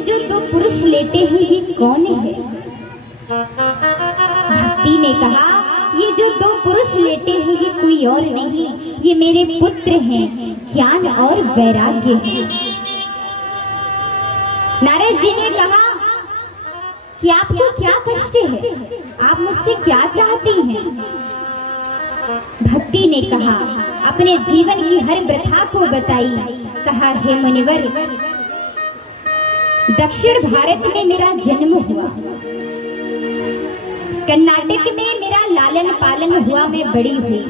ये जो दो पुरुष लेटे हैं ये कौन है? भक्ति ने कहा, ये जो दो पुरुष लेटे हैं ये कोई और नहीं, ये मेरे पुत्र हैं, ज्ञान और वैराग्य है। नारद जी ने कहा कि आपको क्या कष्ट है, आप मुझसे क्या चाहती हैं? भक्ति ने कहा, अपने जीवन की हर व्यथा को बताई। कहा, हे मुनिवर, दक्षिण भारत में मेरा जन्म हुआ, कर्नाटक में मेरा लालन पालन हुआ, मैं बड़ी हुई,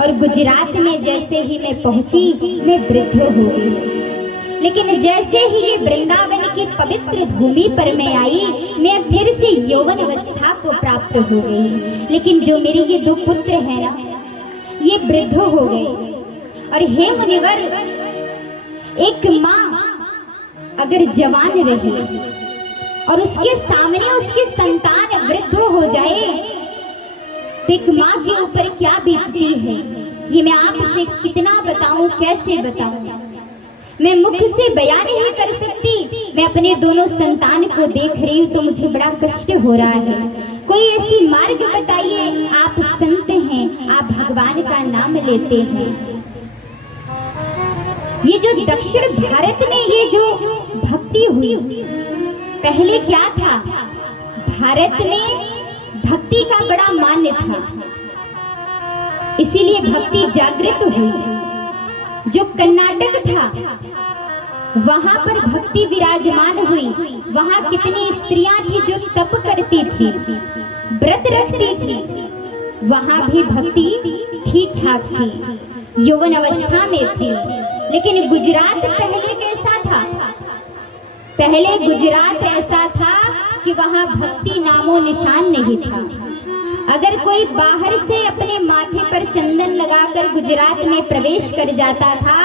और गुजरात में जैसे ही मैं पहुंची मैं वृद्ध हो गई। लेकिन जैसे ही ये वृंदावन की पवित्र भूमि पर मैं आई, मैं फिर से यौवन अवस्था को प्राप्त हो गई। लेकिन जो मेरे ये दो पुत्र हैं ना, ये वृद्ध हो गए। और हे मुनिवर, एक माँ अगर जवान रहे और उसके सामने उसकी संतान वृद्ध हो जाए तो एक माँ के ऊपर क्या बीतती है, ये मैं आपसे कितना बताऊं, कैसे बताऊं, मैं मुख से बयान नहीं कर सकती। मैं अपने दोनों संतान को देख रही हूँ तो मुझे बड़ा कष्ट हो रहा है। कोई ऐसी मार्ग बताइए, आप संत हैं, आप भगवान का नाम लेते हैं। ये जो दक्षिण भारत में ये जो भक्ति हुई, पहले क्या था, भारत में भक्ति का बड़ा मान्य था, इसीलिए भक्ति जागृत हुई। जो कर्नाटक था वहां पर भक्ति विराजमान हुई। वहां कितनी स्त्रियां थी जो तप करती थी, व्रत रखती थी, वहां भी भक्ति ठीक ठाक थी, यौवन अवस्था में थी। लेकिन गुजरात पहले कैसा था? पहले गुजरात ऐसा था कि वहां भक्ति नामो निशान नहीं था। अगर कोई बाहर से अपने माथे पर चंदन लगाकर गुजरात में प्रवेश कर जाता था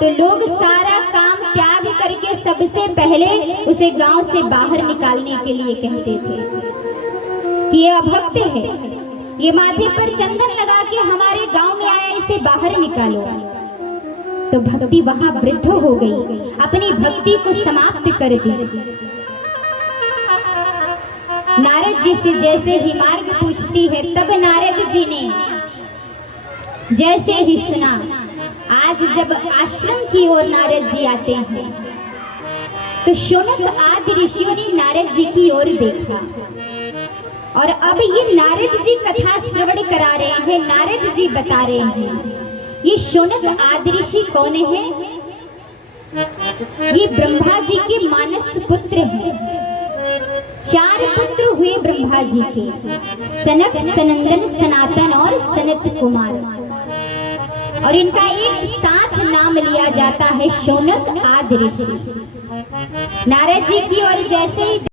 तो लोग सारा काम त्याग करके सबसे पहले उसे गांव से बाहर निकालने के लिए कहते थे कि ये अभक्त है, ये माथे पर चंदन लगा के हमारे गांव में आया, इसे बाहर निकालो। तो भक्ति वहां वृद्ध हो गई, अपनी भक्ति को समाप्त कर दी। नारद जी से जैसे ही मार्ग पूछती है, तब नारद जी ने जैसे ही सुना, आज जब आश्रम की ओर नारद जी आते हैं तो शौनक आदि ऋषियों ने नारद जी की ओर देखा। और अब ये नारद जी कथा श्रवण करा रहे हैं, नारद जी बता रहे हैं ये शौनक आदि ऋषि कौन है? ये ब्रह्मा जी के मानस पुत्र हैं। 4 पुत्र हुए ब्रह्मा जी के, सनक, सनंदन, सनातन और सनत कुमार। और इनका एक साथ नाम लिया जाता है शौनक आदि ऋषि। नारद जी की ओर जैसे ही